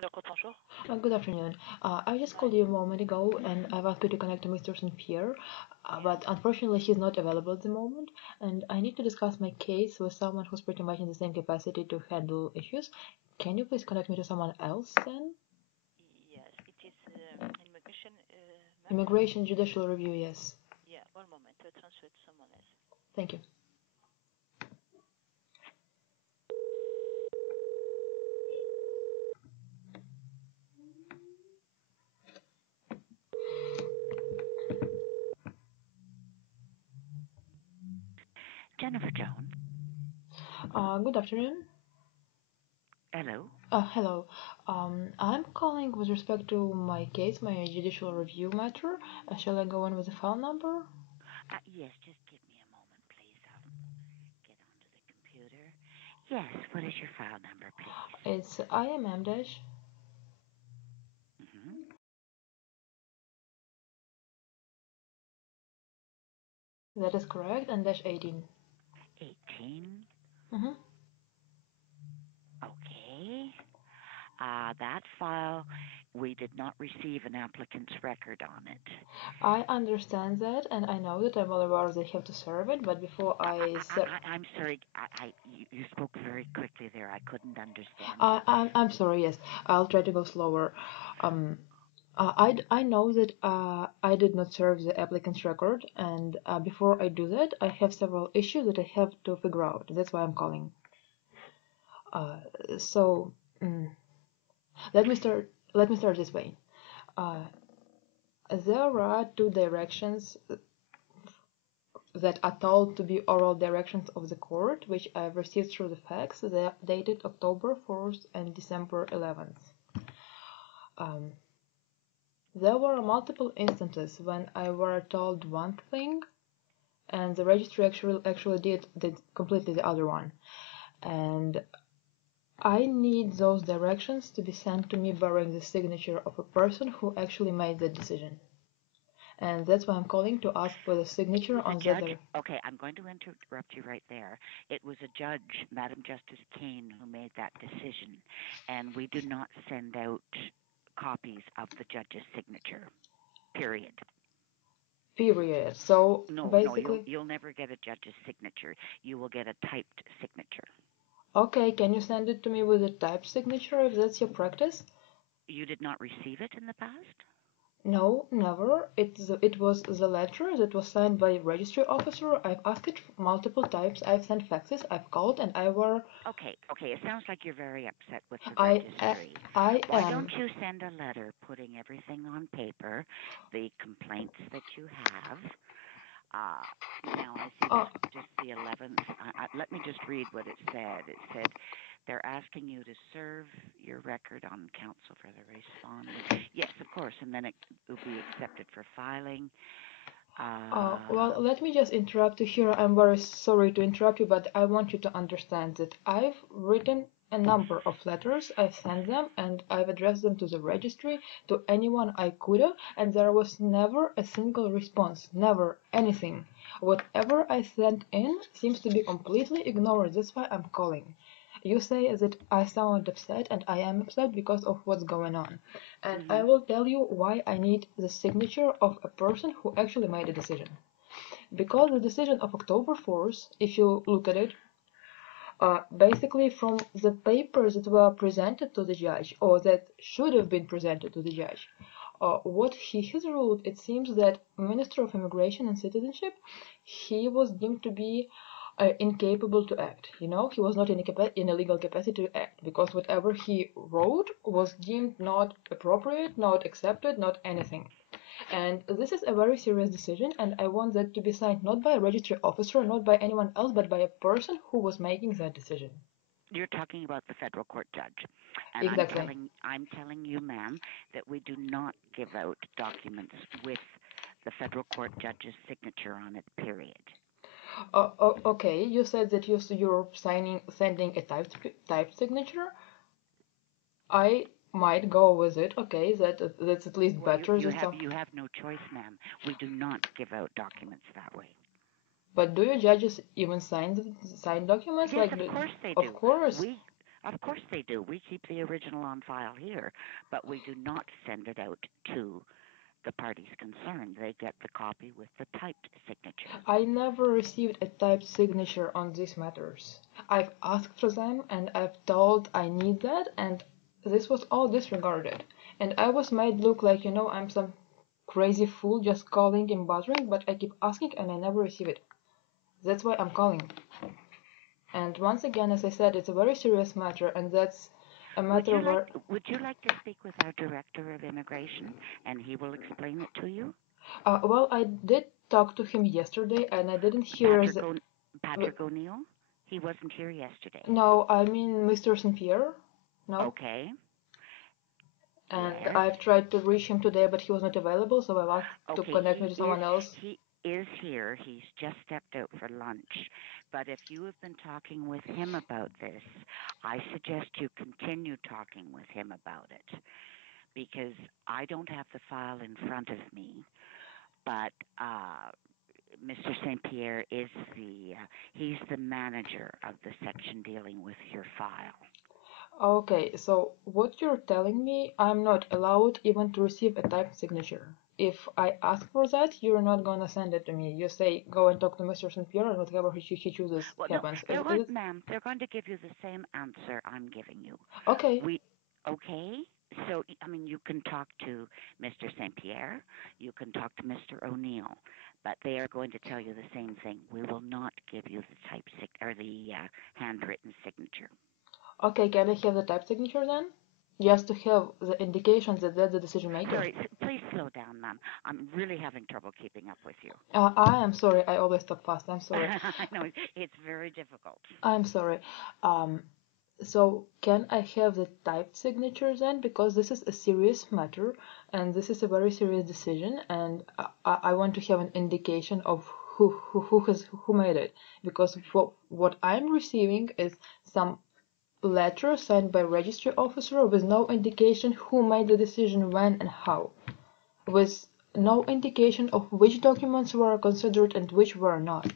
Good afternoon. I just called you a moment ago and I've asked you to connect to Mr. St. Pierre, but unfortunately he's not available at the moment and I need to discuss my case with someone who's pretty much in the same capacity to handle issues. Can you please connect me to someone else then? Immigration Judicial Review, yes. Thank you. Jennifer Jones. Good afternoon. Hello. Hello. I'm calling with respect to my case, my judicial review matter. Shall I go on with the file number? Yes, just give me a moment, please. I'll get onto the computer. Yes, what is your file number, please? It's IMM dash. Mm-hmm. That is correct, and dash 18. 18. Mm-hmm. Okay. That file, we did not receive an applicant's record on it. I understand that, and I know that I'm well aware they have to serve it, but before I'm sorry. You spoke very quickly there. I couldn't understand you. I'm sorry, yes, I'll try to go slower. I know that I did not serve the applicant's record, and before I do that, I have several issues that I have to figure out. That's why I'm calling. Uh, so, mm, let me start. Let me start this way. Uh, there are two directions that are told to be oral directions of the court, which I've received through the fax. They are dated October 4th and December 11th. Um, there were multiple instances when I were told one thing and the registry actually did completely the other one. And I need those directions to be sent to me bearing the signature of a person who actually made the decision. And that's why I'm calling to ask for the signature on the Judge. Okay, I'm going to interrupt you right there. It was a judge, Madam Justice Kane, who made that decision, and we do not send out copies of the judge's signature. Period. period. So No, basically, you'll never get a judge's signature. You will get a typed signature. okay, can you send it to me with a typed signature if that's your practice? You did not receive it in the past? No, never. It was the letter that was signed by a registry officer. I've asked it multiple times. I've sent faxes. I've called, and I were. Okay. It sounds like you're very upset with the I registry. I Why don't am. you send a letter putting everything on paper, the complaints that you have? Now I see Uh, this was just the 11th. Let me just read what it said. It said they're asking you to serve your record on counsel for the respondent. Yes, of course, and then it will be accepted for filing. well, let me just interrupt you here. I'm very sorry to interrupt you, but I want you to understand that I've written a number of letters. I've sent them and I've addressed them to the registry, to anyone I could, and there was never a single response, never anything. Whatever I sent in seems to be completely ignored. That's why I'm calling. You say that I sound upset, and I am upset because of what's going on. And I will tell you why I need the signature of a person who actually made a decision. Because the decision of October 4th, if you look at it, basically from the papers that were presented to the judge, or that should have been presented to the judge, what he has ruled, it seems that Minister of Immigration and Citizenship, he was deemed to be incapable to act. You know, he was not in a legal capacity to act because whatever he wrote was deemed not appropriate, not accepted, not anything. And this is a very serious decision, and I want that to be signed not by a registry officer, not by anyone else, but by a person who was making that decision. You're talking about the federal court judge, and Exactly. I'm telling you, ma'am, that we do not give out documents with the federal court judge's signature on it. Period. Okay, you said that you're sending a typed signature. I might go with it. Okay, that's at least Well, better than some. you have no choice, ma'am. We do not give out documents that way. But do your judges even sign documents Yes, like of course they Of do. course. We Of course they do. We keep the original on file here, but we do not send it out to the parties concerned. They get the copy with the typed signature. I never received a typed signature on these matters. I've asked for them and I've told I need that, and this was all disregarded. And I was made look like, I'm some crazy fool just calling and bothering, but I keep asking and I never receive it. That's why I'm calling. And once again, as I said, it's a very serious matter, and that's a matter where. Would you like to speak with our director of immigration, and he will explain it to you? Well, I did talk to him yesterday, and I didn't hear. Patrick O'Neill? He wasn't here yesterday. No, I mean Mr. St. Pierre. No. Okay. And Yes. I've tried to reach him today, but he was not available, so I've asked to connect me to someone else. He is here. He's just stepped out for lunch. But if you have been talking with him about this, I suggest you continue talking with him about it, because I don't have the file in front of me, but Mr. St. Pierre is he's the manager of the section dealing with your file. Okay, so what you're telling me, I'm not allowed even to receive a typed signature. If I ask for that, you're not gonna send it to me. You say, go and talk to Mr. St. Pierre, and whatever he chooses happens. No, ma'am, they're going to give you the same answer I'm giving you. Okay. Okay? So, I mean, you can talk to Mr. St. Pierre, you can talk to Mr. O'Neill, but they are going to tell you the same thing. We will not give you the handwritten signature. Okay, can I have the typed signature then? Just to have the indication that that's the decision maker. Sorry, please slow down, ma'am. I'm really having trouble keeping up with you. I am sorry. I always talk fast. I'm sorry. I know, it's very difficult. I'm sorry. So can I have the typed signature then? Because this is a serious matter and this is a very serious decision, and I want to have an indication of who made it. Because what I'm receiving is some letter signed by registry officer with no indication who made the decision, when and how, with no indication of which documents were considered and which were not.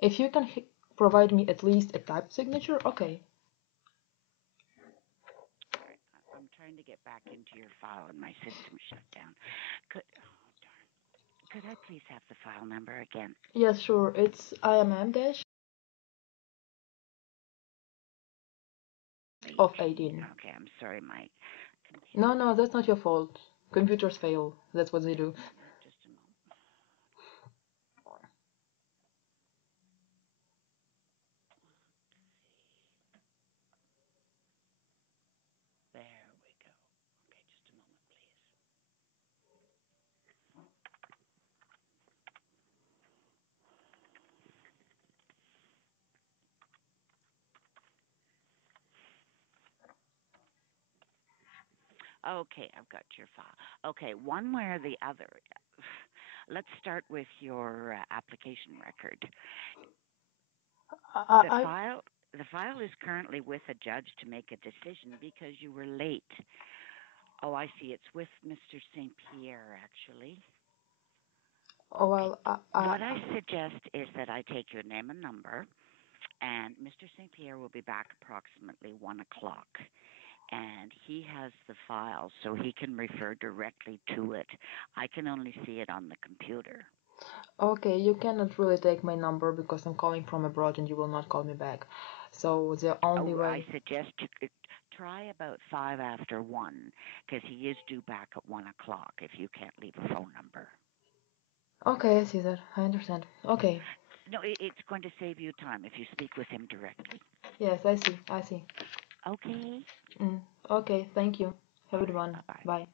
If you can provide me at least a typed signature, okay. Sorry, I'm trying to get back into your file and my system shut down. Could I please have the file number again? Yes, sure. It's IMM dash of 18. Okay, I'm sorry, my computer. No, that's not your fault. Computers fail. That's what they do. Just a moment. There we go. Okay, just a moment, please. Okay, I've got your file. Okay, one way or the other. Let's start with your application record. The file is currently with a judge to make a decision because you were late. Oh, I see. It's with Mr. St. Pierre, actually. Oh, well, what I suggest is that I take your name and number, and Mr. St. Pierre will be back approximately 1 o'clock. And he has the file, so he can refer directly to it. I can only see it on the computer. Okay, you cannot really take my number because I'm calling from abroad and you will not call me back. So the only way. I suggest you could try about 5 after 1, because he is due back at 1 o'clock if you can't leave a phone number. Okay, I see that. I understand. Okay. No, it's going to save you time if you speak with him directly. Yes, I see. Okay. Okay, thank you. Have a good one. Bye-bye. Bye.